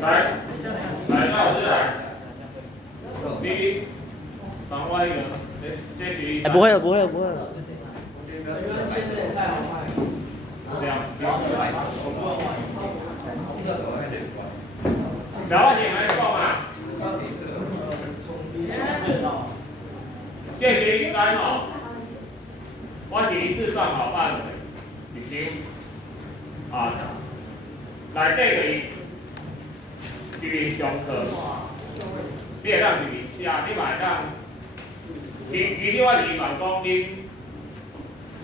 来，那老师来。第一，防外一个，这学一。不会了，不会了，不会了。这样。小花姐还讲啊？这学应该吼，我是一次算好范围，已经啊，内底个语文上课，你会当去写，你嘛会当，其实我是希望讲恁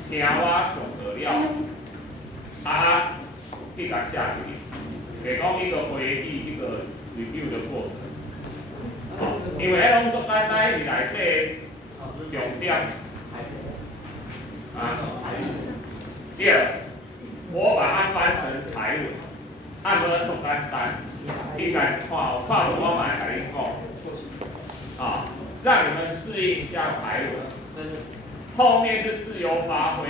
听我上课了，去甲写出去，是讲一个回忆这个 review 的过程。因为迄拢足简单，是内底重点第二，我把它翻成台文，按无足简单，应该看文我嘛会甲你讲，让你们适应一下台文。后面是自由发挥，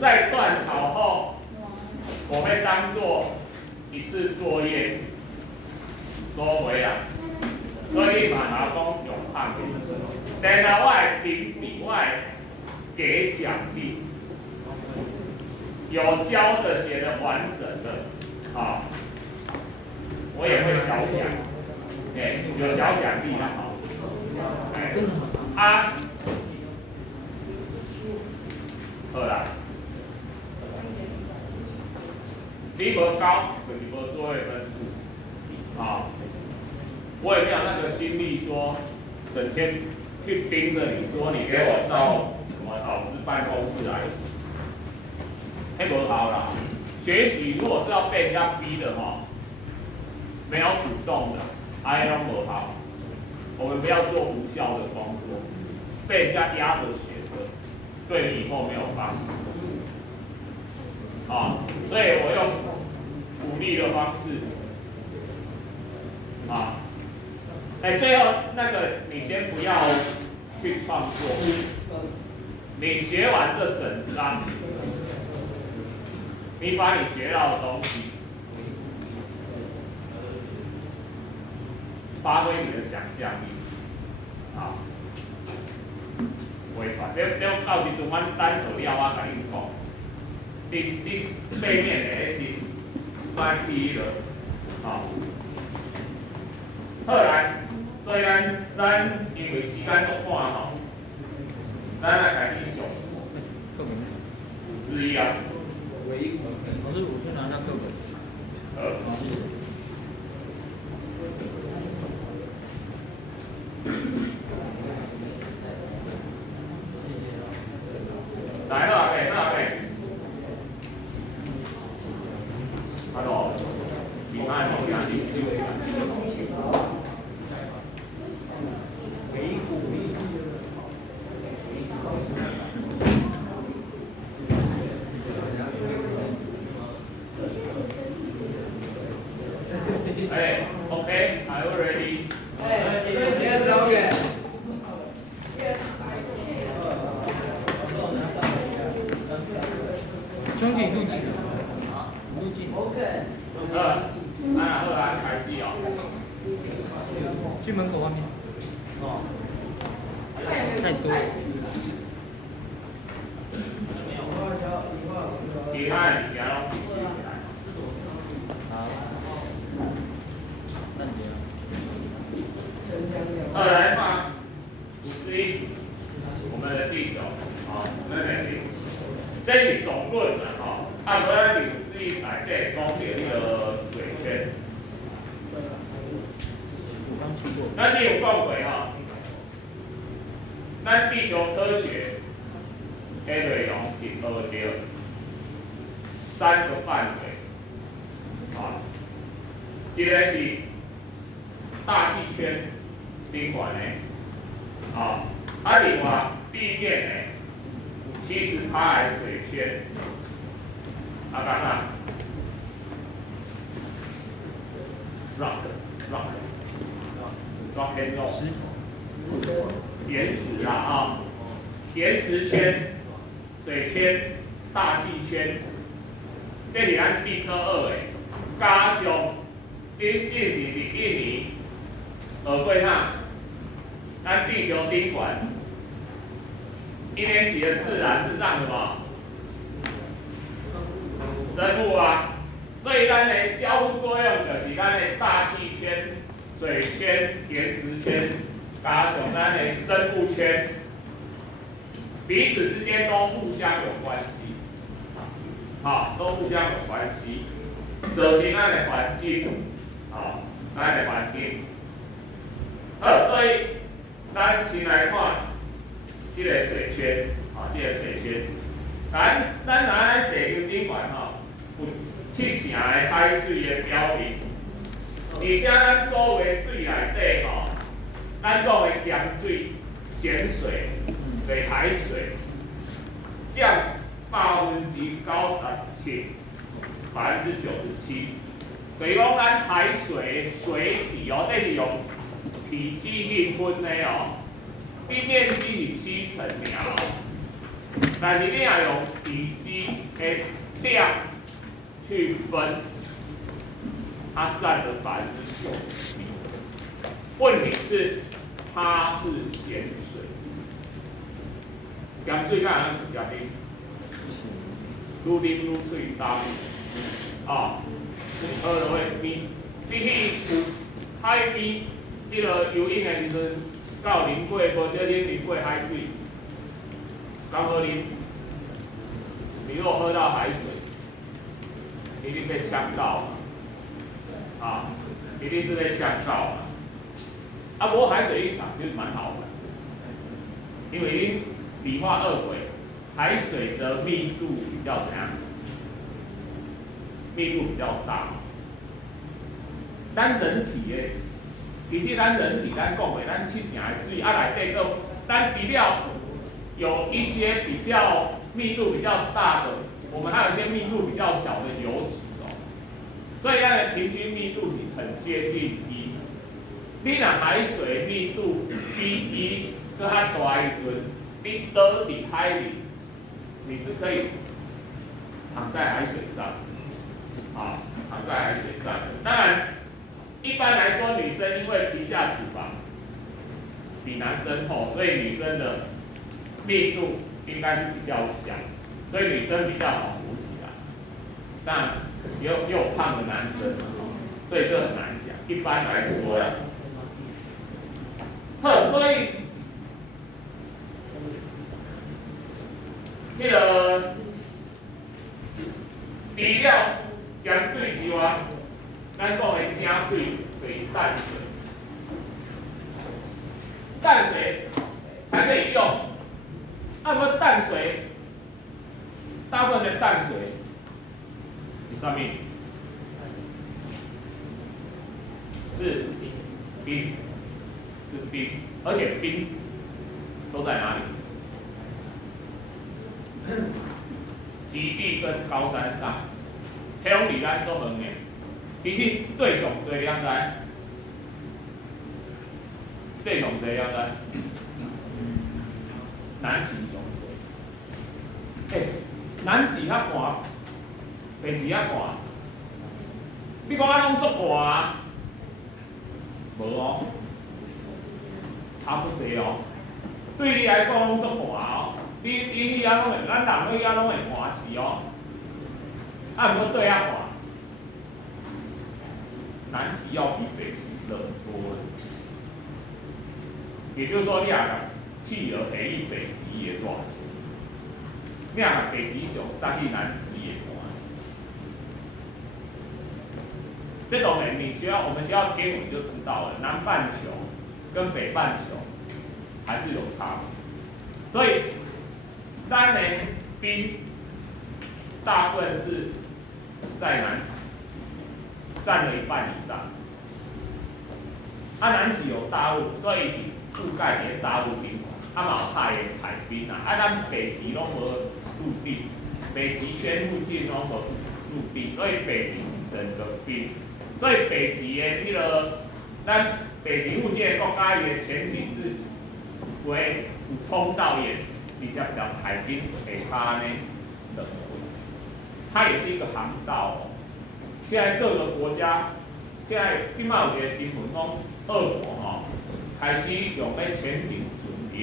在段考后，我会当做一次作业收回来。所以嘛，拿讲用判评，然后我会评比，我会给奖励，有教的写的完整的，我也会小奖，有小奖励的好啦，你无高就是无作业分数，我也没有那个心力说，整天去盯着你说你给我到什么老师办公室来，那不好啦。学习如果是要被人家逼的没有主动的，都不好。我们不要做无效的工作，被人家压着学的，对你以后没有帮助。所以我用鼓励的方式，最后那个你先不要去创作，你学完这整章，你把你学到的东西，发挥你的想象力，袂错，这到时阵阮单做了，我甲你讲，你背面的那是翻批了，好来。所以咱因为时间足赶咱来开始上之一啊。老师，我去拿下课本。来了，Hello， 其他的压力是为OK, are you ready? Yes, okay.中景路径OK。后来开机去门口外面。太多了。其他的行拢好。来嘛，51，我们的第9，这是总论的按照咱51来这讲的那个水圈，咱你有讲过咱地球科学的内容是学到3个范围，一个是大气圈宾馆的，另外地面的70%的水圈，干啥 ？rock and roll， 岩石岩石圈、水圈、大气圈、这是咱地科2的，加上顶是伫印尼学过哪？咱地球宾馆1年级的自然是上什么？生物啊，所以咱的交互作用就是咱的大气圈、水圈、岩石圈，加上咱的生物圈，彼此之间都互相有关系，好，都互相有关系，就是咱的环境，好，咱的环境，好，所以咱先来看这个水圈，啊，这个水圈，咱拿地球顶管吼。有7成的海水的表面，而且咱所有的水内底吼，咱讲的咸水、咸水、就是海水，占97%，97%。所以讲咱海水水体哦，这是用体积去分的哦，比面积是7成尔，但是你也用体积的量。去分，它占了90%。问题是，它是咸水，咸水干啥是咸冰？愈啉愈水淡，啊，喝落去边，你去海边，迄个游泳的时阵，到啉过，无小心啉过海水，刚好啉。你如果喝到海水，一定被呛到嘛，啊，一定是被呛到嘛。啊，不过海水浴场其实蛮好玩，因为已经理化2轨，海水的密度比较怎样？密度比较大。咱人体的，其实咱人体咱讲的，咱7成的水啊内底个，咱除了有一些比较密度比较大的。我们还有一些密度比较小的油脂哦，所以它的平均密度是很接近1。你若海水密度比1搁较大一阵，你倒伫海里，你是可以躺在海水上，啊，躺在海水上。当然，一般来说，女生因为皮下脂肪比男生厚，所以女生的密度应该是比较小。所以女生比较好浮起来，但也有胖的男生，所以这很难讲。一般来说呀，所以那个除了咸水之外，咱讲的正水就是淡水，淡水还可以用，那么淡水。大部分的淡水是上面是冰，是冰，而且冰都在哪里？极地跟高山上，迄种离咱所远的，其实对上最了解，对上最了解，南极上最。南极较寒，北极较寒。你讲啊，拢足寒，无哦，差不多哦。对你来讲，拢足寒哦。你遐拢会，咱人遐拢会寒死哦。啊，毋过对遐寒，南极要比北极热很多了。也就是说，你啊，企鹅会比北极也大时。你若北极熊杀去南极也寒死。这种人，我们学校天文就知道了，南半球跟北半球还是有差别。所以，咱的冰大部分是在南极，占了1半以上。南极有大陆，所以是覆盖连大陆冰。嘛有海冰啊，咱北极拢无陆地，北极圈附近拢无陆地，所以北极是整个冰。所以北极的迄个，咱北极附近的国家伊的前提是为有通道也直接条海冰下骹呢冷。它也是一个航道哦。现在各个国家，现在今麦有一个新闻讲，俄国哦开始用要潜艇船伫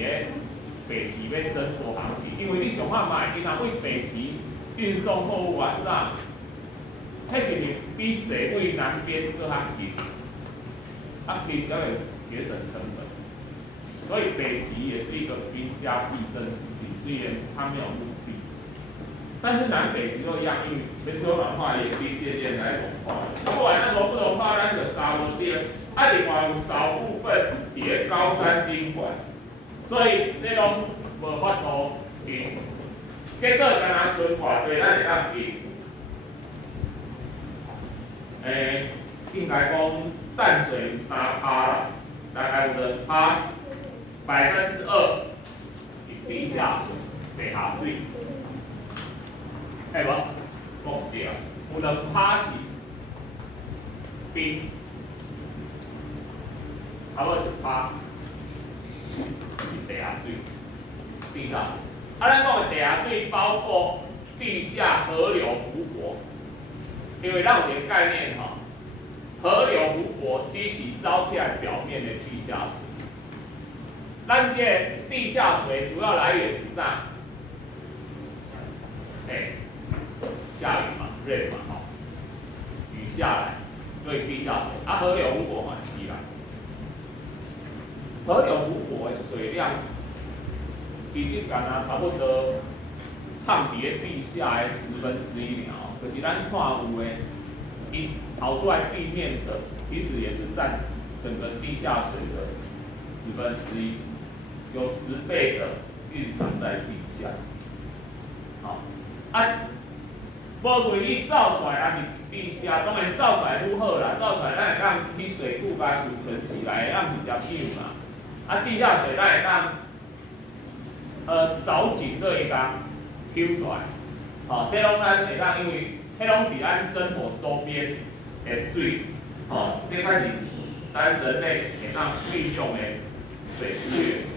北极要征拖航机，因为你想看嘛，伊若为北极运送货物啊啥，迄是比西为南边搁较近，近才会节省成本。所以北极也是一个兵家必争之地，虽然它没有陆地，但是南北极都一样，因为全球暖化也渐渐来融化。不管那融不融化，咱就沙漠界，另外有少部分伫高山宾馆，所以这拢无法度赢。结果敢若剩偌济，咱会当赢。应该讲淡水有3%啦，大概有2%。2%是地下水、地下水，无？讲对，有2%是冰，差不多1%是地下水、地下水。咱讲的地下水包括地下河流、湖泊，因为咱有一个概念哈，河流、湖泊只是照起来表面的地下水。咱这地下水主要来源是啥？下雨嘛，热嘛，雨下来，所以地下水。河流、湖泊嘛是啦。河流、湖泊的水量，其实敢若差不多藏伫地下的1/10尔，就是咱看有的，伊跑出来地面的，其实也是占整个地下水的1/10。有10倍的蕴藏在地下，无论你造出来还是地下，当然造出来愈好啦，造出来咱会当去水库甲储存起来，会当直接用嘛。地下水咱会当凿井都会当抽出来，这拢咱会当，因为迄拢伫咱生活周边的水，这块是咱人类会当利用的水资源。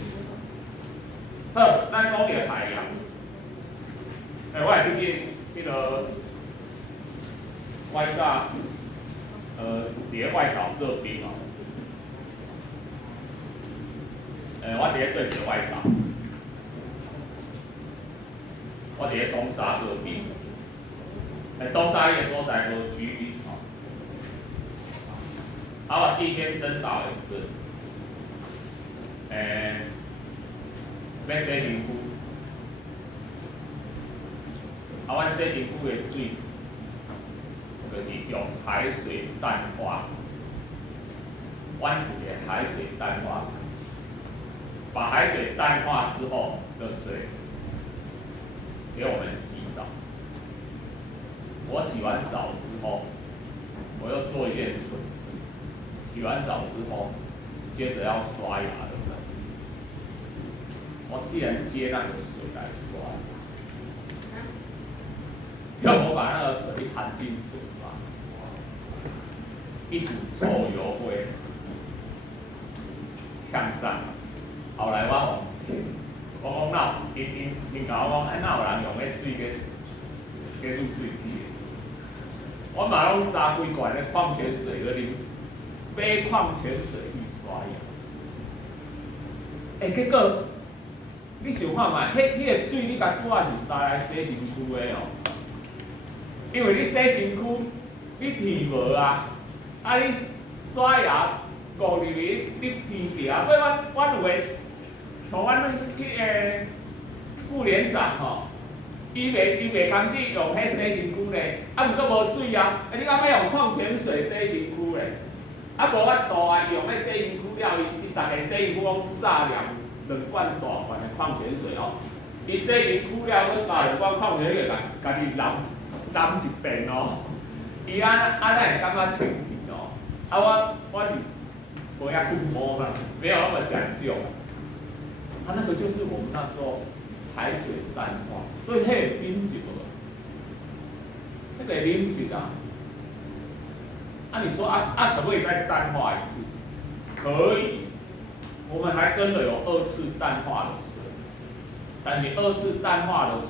好，咱讲个海洋。我会记得迄个外岛，伫外岛做兵哦。我伫咧做一个外岛，我伫咧东沙做兵。东沙迄个所在无居民哦。我第一天登岛的时阵，要洗身躯，阮洗身躯的水，就是用海水淡化，阮有一个海水淡化厂，把海水淡化之后的水给我们洗澡。我洗完澡之后，我又做一件蠢事，洗完澡之后，接着要刷牙的。我既然接那个水来刷，要我把那个水含进嘴巴，一股臭油味向上。后来我讲因甲我讲，哪有人用迄水给入水器的？我嘛拢三几罐的矿泉水去啉，买矿泉水去刷牙。结果。你想看嘛？迄个水你甲拄仔是撒来洗身躯的哦，因为你洗身躯你鼻无啊，你刷牙顾入去你鼻去啊，所以阮有诶，像阮迄个副连长吼，伊袂甘只用迄洗身躯咧，毋过无水啊，你敢要用矿泉水洗身躯咧？无法度啊，伊用迄洗身躯了，伊逐个洗身躯讲撒2罐大罐的矿泉水哦，伊洗身躯了，佮撒2罐矿泉水，家己淋一遍哦。伊咱会感觉清气哦。我是无遐久摸嘛，没有那么讲究。那个就是我们那时候海水淡化，所以迄个冰酒，那个啉酒啊。你说可不可以再淡化一次？可以。我们还真的有2次淡化的水，但你2次淡化的水，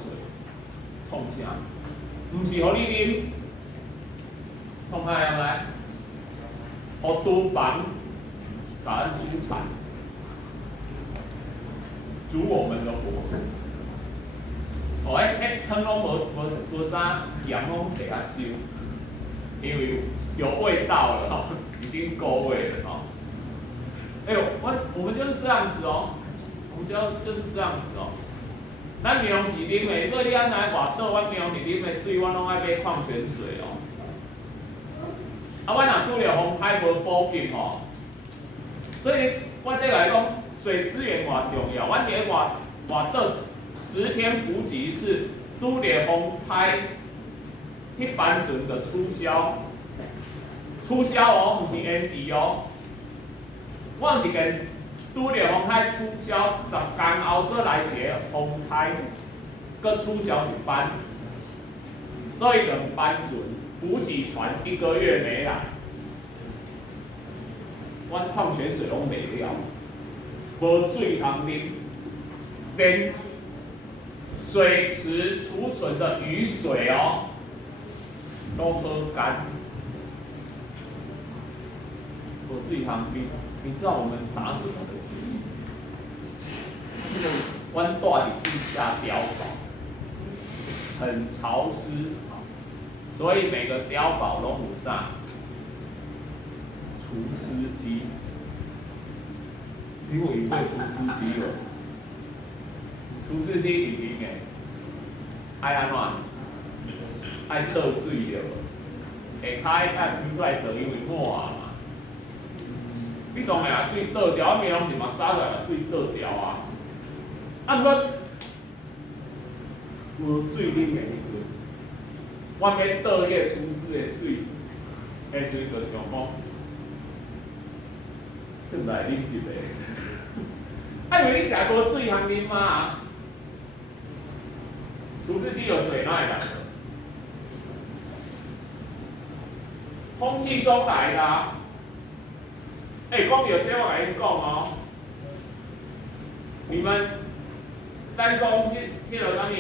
冲下，唔是互你啉，创啥样来？互厨房把咱煮菜，煮我们的伙食。哦，汤拢无啥盐拢下啊少，因为有味道了哈，已经够味了哈。我们就是这样子哦，我们就是这样子哦。咱庙是啉的，所以你安来外岛，阮庙是啉的水，阮拢爱买矿泉水哦。啊，阮若拄着风台无补给吼，所以我对来讲，水资源偌重要。阮伫外岛10天补给一次，拄着风台，迄班船就取消，哦，毋是延期哦。我有一件拄着风台取消，10天后再来一个风台，搁取消一班，所以2班船补给船1个月没来，阮矿泉水拢没了，无水通啉，连水池储存的雨水哦都喝干，无水通啉。你知道我们打什么的？阮住伫地下碉堡，很潮湿，所以每个碉堡拢有啥？除湿机。你有会除湿机无？除湿机里面爱安怎？爱倒水着无？下骹爱浮出来倒，因为满啊。你当然水倒掉，面拢是嘛洒出来，水倒掉啊。啊，毋过无水啉的时阵，阮要倒迄个厨师的水，迄时就想讲，正来啉一个。啊，因为你下无水通啉嘛。除湿机有水哪会来的？空气中来的啊。讲到这我甲恁讲哦，你们咱讲迄个啥物，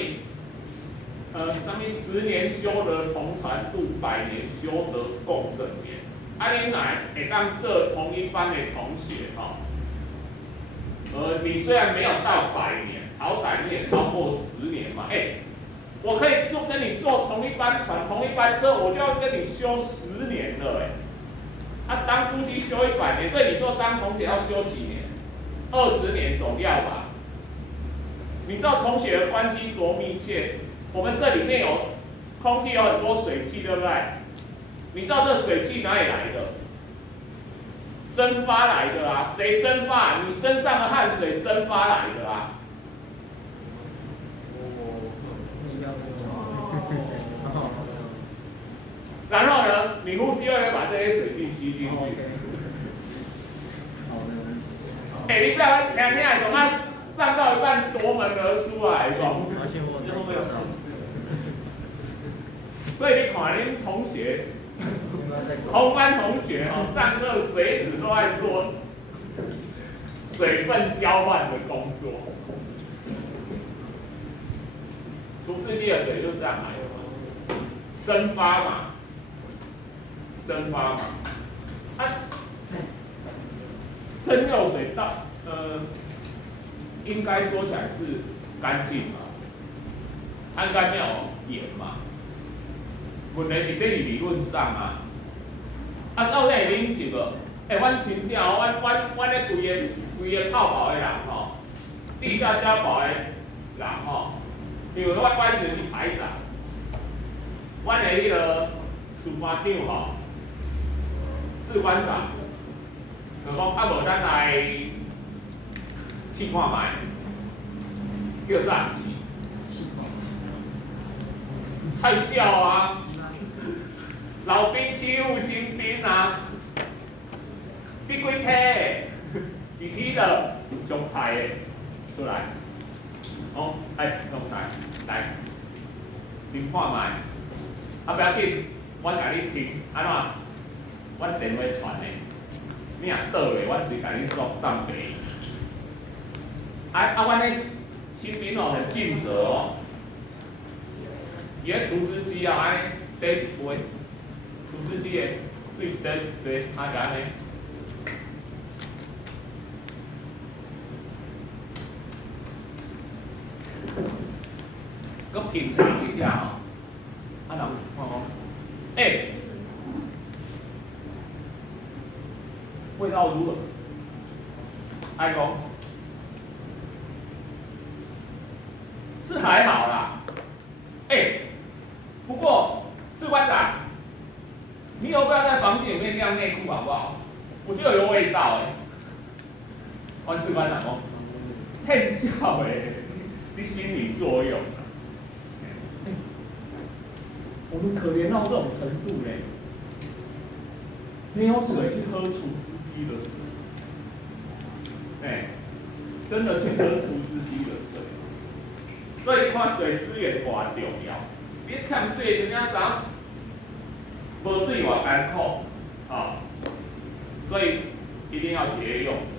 啥物10年修得同船渡，100年修得共枕眠。啊，恁来会当做同一班的同学吼，你虽然没有到100年，好歹你也超过10年嘛。我可以就跟你坐同一班船、同一班车，我就要跟你修10年了当夫妻修100年，所以你说当同学要修几年？20年总要吧？你知道同学的关系多密切？我们这里面有空气有很多水汽，对不对？你知道这水汽哪里来的？蒸发来的啊！谁蒸发？你身上的汗水蒸发来的啊！然后呢，你呼吸会把这些水汽吸进去。你不要听听，从它上到一半夺门而出来，是吧？所以你看恁同学，同班同学上课随时都在做水分交换的工作。除湿机的水就这样来的，蒸发嘛。蒸馏水应该说起来是干净嘛，应该没有盐嘛。问题是这是理论上啊，到底会啉一个？阮真正阮咧规个泡泡的人吼，地下碉堡的人吼，因为阮是排长，阮的迄个司法长吼。士官长，就讲无咱来试看卖，叫啥？菜鸟啊，老兵欺负新兵啊，你几批的？一批的上菜的出来，上菜来，你看卖，不要紧，我甲你听，安怎？阮电话传的，你若倒的，阮随甲你送赔。阮的新兵很尽责哦。伊个除湿机啊，安尼倒一杯，除湿机的水倒一杯，安尼。搁品尝一下哦，啊，人看哦，味道如何？爱公是还好啦，不过士官长，你有不要在房间里面晾内裤好不好？我觉得有味道换士官长哦，很笑你心理作用。我们可怜到这种程度嘞，没有水去喝除湿机的水，真的去喝除湿机的水，所以你看水资源多重要。你欠水，人家讲无水偌艰苦所以一定要节约用水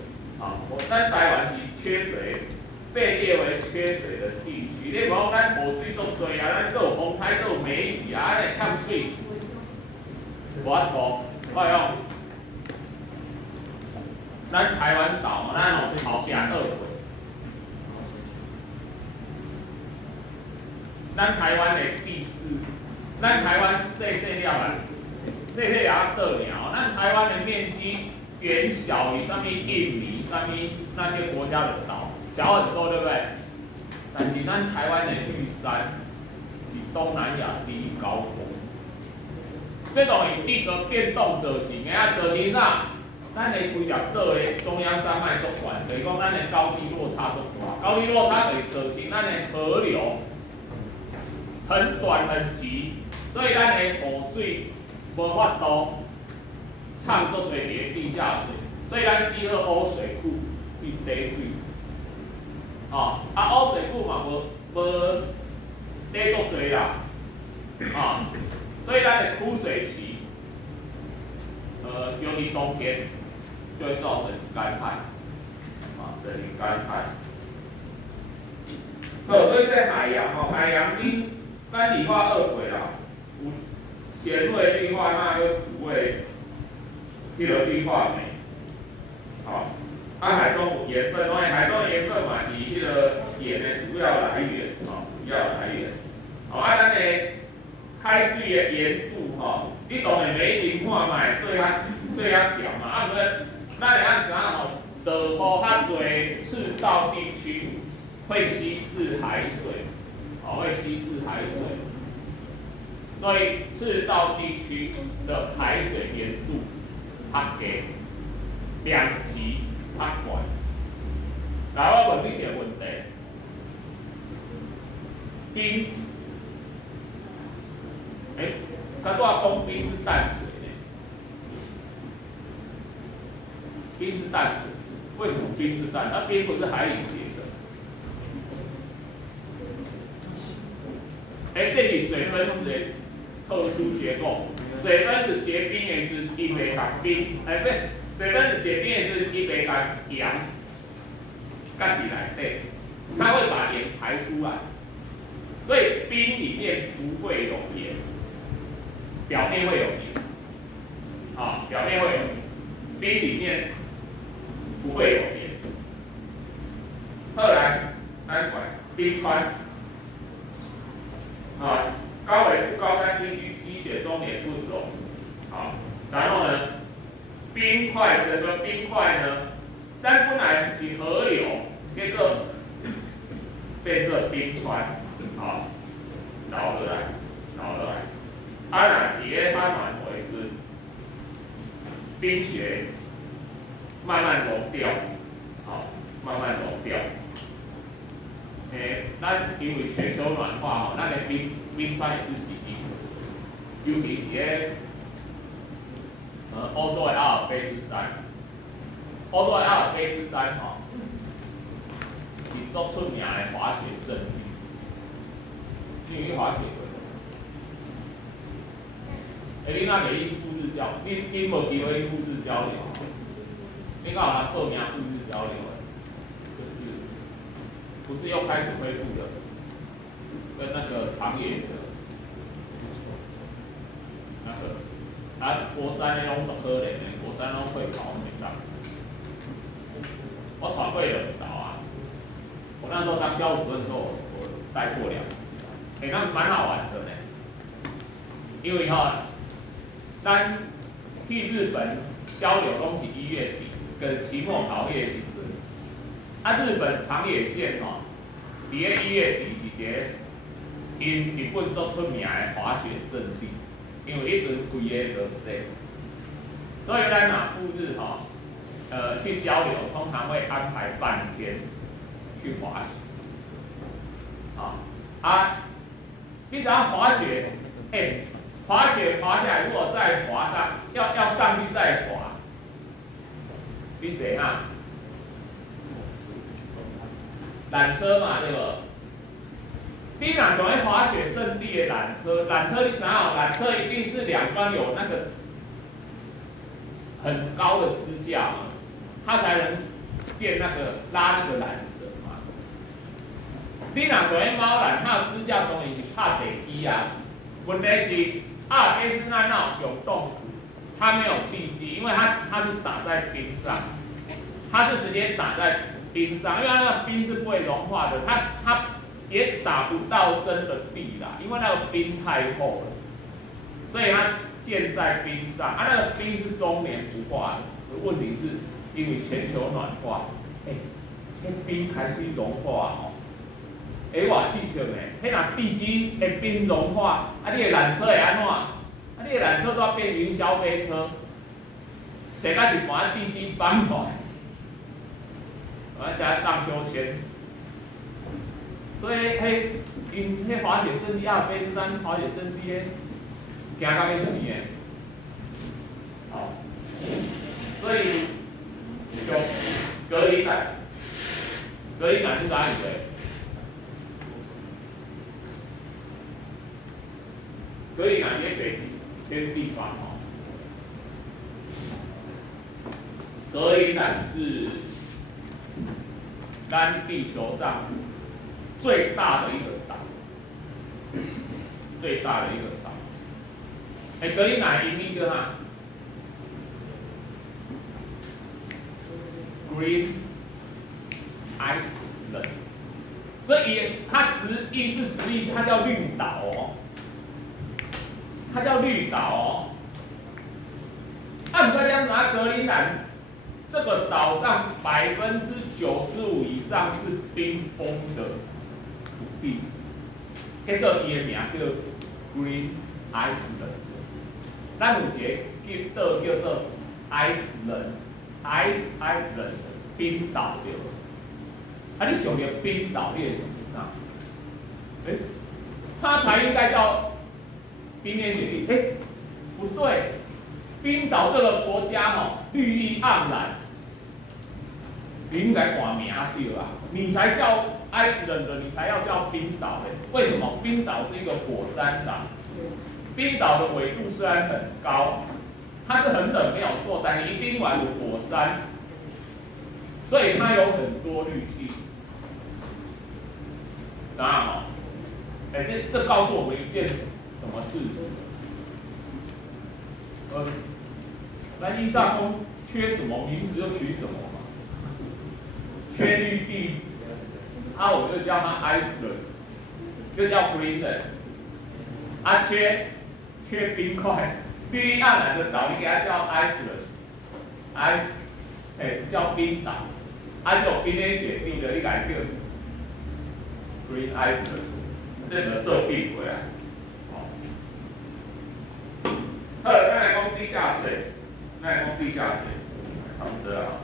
咱台湾是缺水。被列为缺水的地区，你讲咱雨水足多咱有风台，有梅雨安尼欠水，无法度，用。咱台湾岛咱有头城二会，咱台湾的地势，咱台湾细了啦，细也得了，咱台湾的面积远小于啥物印尼、啥物那些国家的岛。小很多，对不对？但是咱台湾的玉山是东南亚第一高峰，这种地壳变动造成的造成啥？咱的规条岛的中央山脉足悬，就是讲咱的高低落差足大，高低落差会造成咱的河流很短很急，所以咱的雨水无法度藏足侪伫地下水，所以咱只好污水库去滴水。污水库嘛无底足多啦，所以咱的枯水期，尤其冬天就会造成干旱，这里干旱。所以在海洋因咱理化二轨啦，有咸味氯化钠跟苦味，迄个氯化镁，海中有盐分，海中的盐分嘛是迄个盐的主要来源，主要来源。咱的海水的盐度，你当然每一瓶看卖对遐调嘛，不过咱会按怎就雨较侪赤道地区会稀释海水，会稀释海水，所以赤道地区的海水盐度较低，两极。较悬。来，我问你一个问题：冰，刚才讲冰是淡水呢？冰是淡水，为什么冰是淡？那冰不是海里结的？这是水分子的特殊结构。水分子结冰的是伊袂甲冰，不是。水分子结冰的是伊袂甲盐干伫内底，它会把盐排出来，所以冰里面不会有盐，表面会有盐，表面会有盐，冰里面不会有盐。后来咱管冰川，高纬度高山地区积雪终年不融，然后呢？冰块，整个冰块呢，咱本来是河流，变做冰川，流落来。若伫咧海暖和时，冰雪慢慢融掉，慢慢融掉。咱因为全球暖化，咱的冰川也是积极，尤其是咧。欧洲的阿尔卑斯山，欧洲的阿尔卑斯山是足出名的滑雪胜地。你去滑雪过？你那袂去赴日交，你无机会去赴日交流，你敢有人报名赴日交流的？不是又开始恢复的，跟那个长野的国三的拢足可怜的，国三拢会考没上。我传会有导啊，我那时候当教主任的时候，我带过2次，那蛮好玩的呢。因为咱去日本交流拢是1月底，跟期末考迄个时阵，日本长野县伫个1月底是一个因日本足出名的滑雪圣地，因为迄阵规个落雪，所以咱若赴日去交流，通常会安排半天去滑雪。你想要滑雪，滑雪滑下来，如果再滑上，要上去再滑，你怎样？缆车嘛，对不？你若想要滑雪圣地的缆车你知道，缆车一定是两端有那个很高的支架嘛，它才能建那个拉那个缆绳嘛。你若想要猫缆，它的支架当然是拍地基啊。问题是阿尔卑斯那有冻土，它没有地基，因为它是打在冰上，它是直接打在冰上，因为那个冰是不会融化的，它也打不到真的地啦，因为那个冰太厚了，所以它建在冰上。那个冰是终年不化的，问题是因为全球暖化，那冰开始融化我记着呢，迄若地基的冰融化，你的缆车会安怎？你的缆车都要变云霄飞车，坐到一半地基崩坏，加荡秋千。所以因滑雪圣地阿尔卑斯山滑雪圣地行到要死的。所以就格陵兰是哪里的？格陵兰也北偏地方格陵兰是咱地球上最大的一个岛，格陵兰因那个Green Island， 所以它直译它叫绿岛它叫绿岛按照这样子，格陵兰这个岛上95%以上是冰封的土地，这个伊的名叫 Green Island。咱有一个岛叫做 Iceland 冰岛对。你想到冰岛，你会想到啥？它才应该叫冰天雪地。不对，冰岛这个国家绿意盎然，你应该改名对啊，你才叫 Iceland， 你才要叫冰岛为什么？冰岛是一个火山岛，冰岛的纬度虽然很高，它是很冷没有错，但是冰完有火山，所以它有很多绿地。当然这告诉我们一件什么事实？那依照公缺什么名字就取什么嘛，缺绿地，我们就叫它 Iceland， 就叫 Greenland。缺冰块，绿意盎然的岛，你给它叫 Iceland， 叫冰岛。就有冰天雪地的，你给它叫 Green Island， 这个对比回来。咱来讲地下水，差不多啊。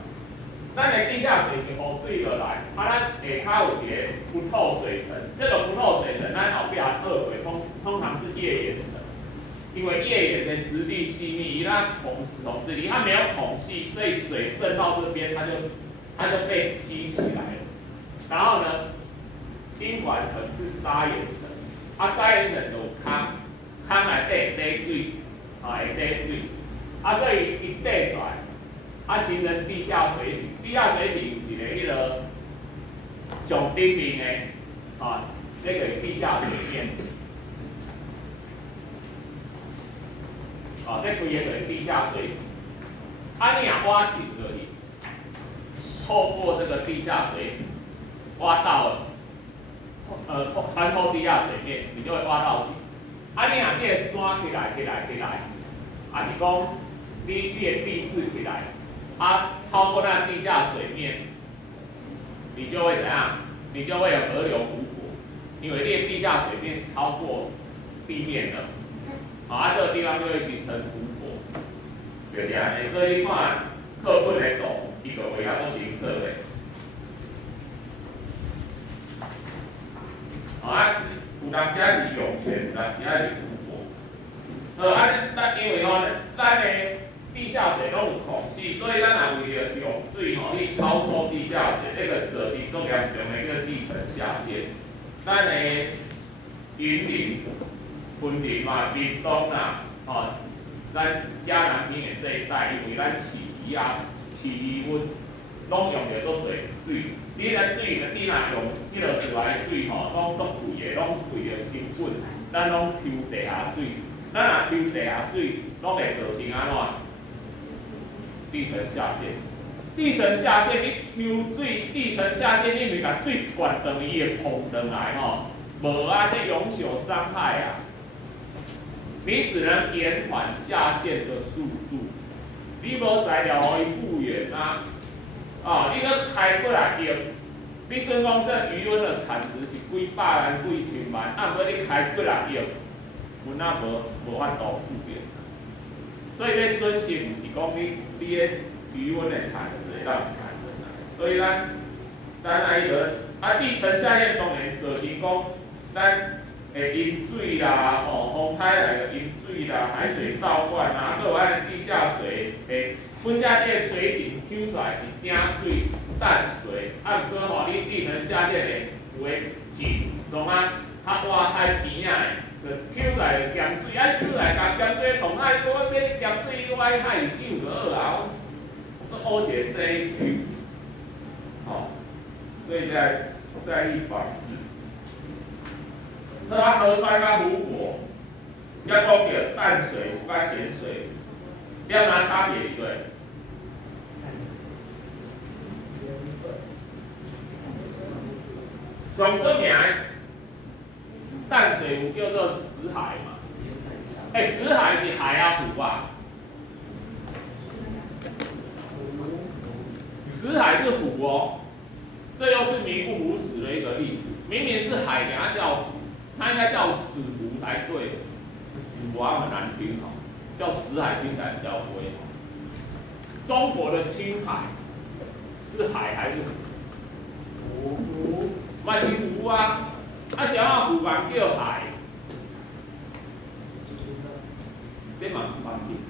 咱的地下水是雨水落来，咱下骹有一个不透水层，这个不透水层，咱后壁二轨通常是页岩层，因为页岩的质地细密，它孔质地它没有孔隙，所以水渗到这边，它就被积起来了。然后呢，冰管层是砂岩层，砂岩层有空内底滴水。会滴水，所以一滴出来，形成地下水体。地下水体有一个上顶面的，这个地下水面。啊，这规个就是地下水。啊，你若挖井就是，透过这个地下水挖到穿透地下水面，你就会挖到井。啊，你若这个山起来，啊是讲你的地势起来，啊超过那地下水面，你就会怎样？你就会有河流湖泊，因为你的地下水面超过地面了，啊这个地方就会形成湖泊，就是安尼。所以你看课本的图，伊个画啊都形色的。啊，有当时是涌泉，有当时是湖泊。咱因为咱的地下水拢有空隙，所以咱若为了用水去超抽地下水，这个就是重严重的一个地层下陷。咱的云林、昆林嘛、屏东啦，咱嘉南平原这一带，因为咱起鱼温拢用着足侪水。你咱水呢，你若用迄落自来水拢足贵的，拢为着成本，咱拢抽地下水。咱若抽地下水，拢会造成安怎？地层下陷。地层下陷，你抽水，地层下陷，你咪甲水灌断伊会碰上来无啊，这永久伤害啊！你只能延缓下陷的速度，你无材料互伊复原啊！你搁开过来用，你准讲这余温的产值是几百万、几千万，毋过你开过来用，阮也无法度复原。所以这损失毋是讲你的余温的产值会当开过来，所以咱爱地层下陷当然就是讲咱的饮水啦，风台来的饮水啦，海水倒灌啊，搁有咱地下水本家这个水井抽出来是正水、淡水，毋过你地层下陷的有个井，懂吗？它挖海边仔的，就抽出来咸水，抽出来甲咸水从海过要咸水挖海有就好啊，乌一个这抽，所以在意防治。它河川甲湖泊，要讲着淡水湖甲咸水，要拿差别对。上出名淡水湖叫做死海嘛，死海是海啊湖啊，死海是湖哦，这又是名不符实的一个例子。明明是海，给它应该叫死湖才对，死湖很难听叫死海听起来比较威。中国的青海是海还是湖？湖，嘛是湖啊，啥啊湖人叫海？这嘛是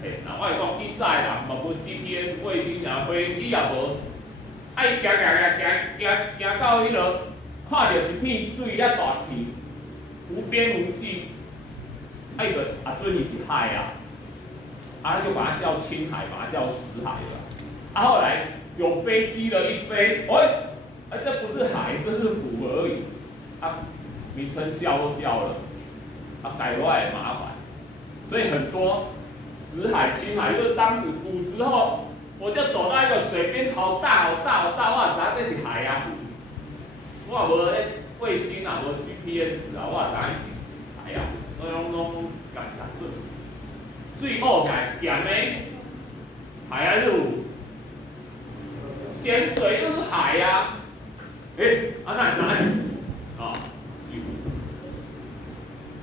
骗啦！我是讲以前啦，嘛无 GPS 卫星啥飞机也无，伊行到迄落，看到一片水遐大片，无边无际，伊就准伊是海啊，就把它叫青海，把它叫死海了。后来有飞机了一飞，这不是海，这是湖而已。名称叫都叫了，改过来也麻烦。所以很多死海、青海，就是当时古时候，我就走到一个水边，好大，我知这是海啊湖。我无卫星啊，无 GPS 啊，我知是海啊湖，所以拢讲准。最后改咸的海还是湖？咸水就是海呀、那你哪里？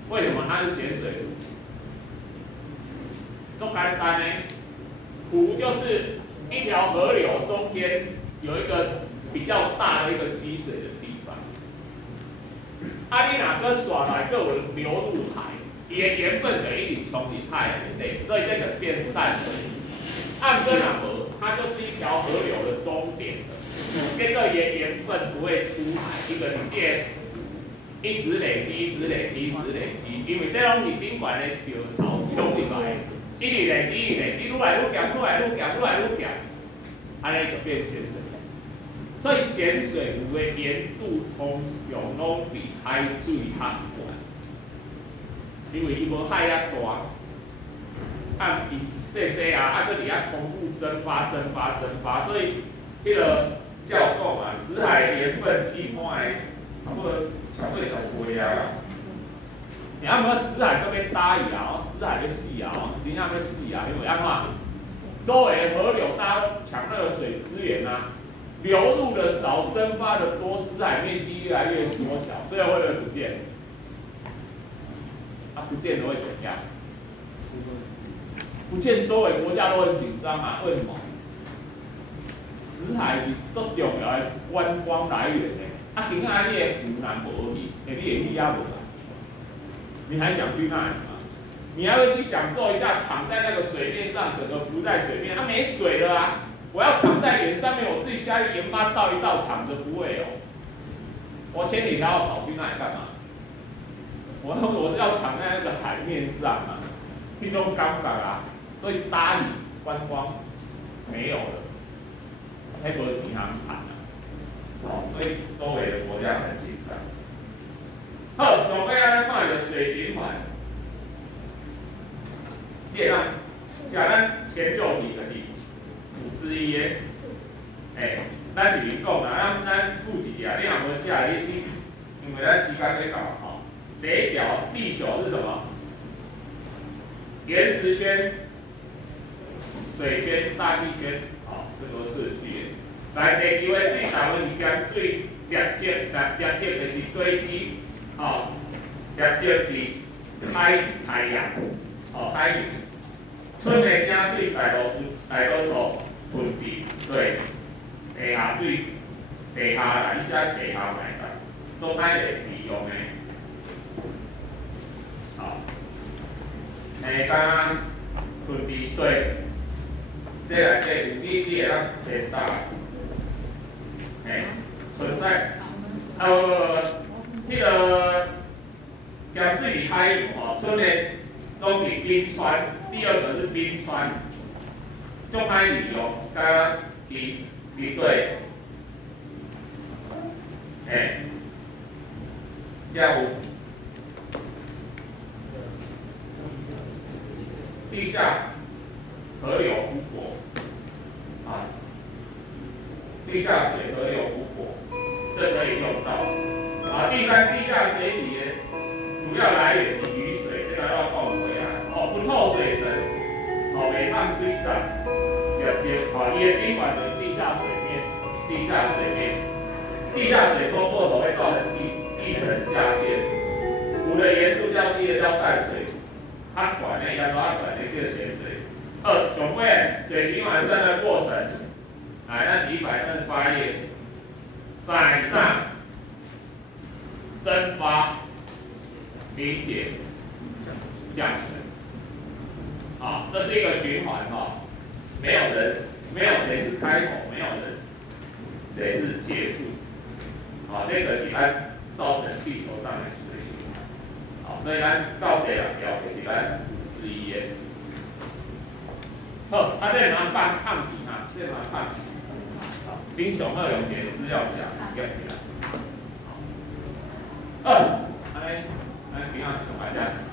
为什么它是咸水湖？很简单呢，湖就是一条河流中间有一个比较大的一个积水的地方。你哪个耍来各有流入海，伊的盐分等于你冲进太阳内，所以这个变淡水。按根哪无，它就是一条河流的终点了。这个盐分不会出海，一个你一直累积，因为这拢是顶管的石头冲入来，一直累积，愈来愈咸，安尼就变咸水。所以咸水湖的盐度通常拢比海水较悬，因为伊无海遐大。按CC啊，按这里要重复蒸发，所以这个叫讲啊，死海盐分气化的，不相对上贵啊。你按摩死海这边搭伊啊，死海要死啊，真正要死啊，因为安怎？周围河流大家都抢那个水资源啊，流入的少，蒸发的多，死海面积越来越缩小，最后会不会不见？啊，不见了会怎样？不见，周围国家都很紧张啊，为什么？死海是最重要的观光来源的，啊，今仔你的湖南无去，你会去啊无啊？你还想去那里吗？你还会去享受一下躺在那个水面上，整个浮在水面，它没水了啊！我要躺在脸上面，我自己家里盐巴倒一倒躺着不会哦。我千里迢迢跑去那里干嘛？我是要躺在那个海面上啊，那种感觉啊，所以搭理观光没有了，还没其他谈啊。哦，所以周围的国家很紧张。好，上尾咱看一个水循环。列案，像咱前六题就是5之1的，咱一面讲啦，咱复习一下，你若无写，你因为咱时间要到吼。第一条，地球是什么？岩石圈、水圈、大气圈，好，这都是句言。来，第二个最大问题兼最连接就是堆积，好，连接是海洋，好，海洋。春的井水大多数分泌对地下水、地下啦，一些地下埋在，做海的利用的。好，刚分泌对，这来这有你会当提到，存在，那个咸水海洋吼，春的拢是冰川。第二个是冰川，就歹利用，甲离对，才有地下河流湖泊，啊，地下水河流湖泊，这可以用到。啊，第三，地下水体的主要来源是雨水，这个要讲回来。不透水层，袂当水站，了解，伊的冰管的地下水面，地下水冲破头会造成地层下陷，湖的盐度较低的叫淡水，暗管的叫做暗管的叫咸水。总归水循环生的过程，咱138页，3以上蒸发、凝结、降水。好，这是一个循环哈，没有谁是开头，没有人谁是结束。好，这个是咱造成地球上的水循环。好，所以咱到第2条就是咱5之1的。好，这蛮抗体哈，这蛮抗体。好，英雄要用点资料讲，记起来。安尼，平常上大家。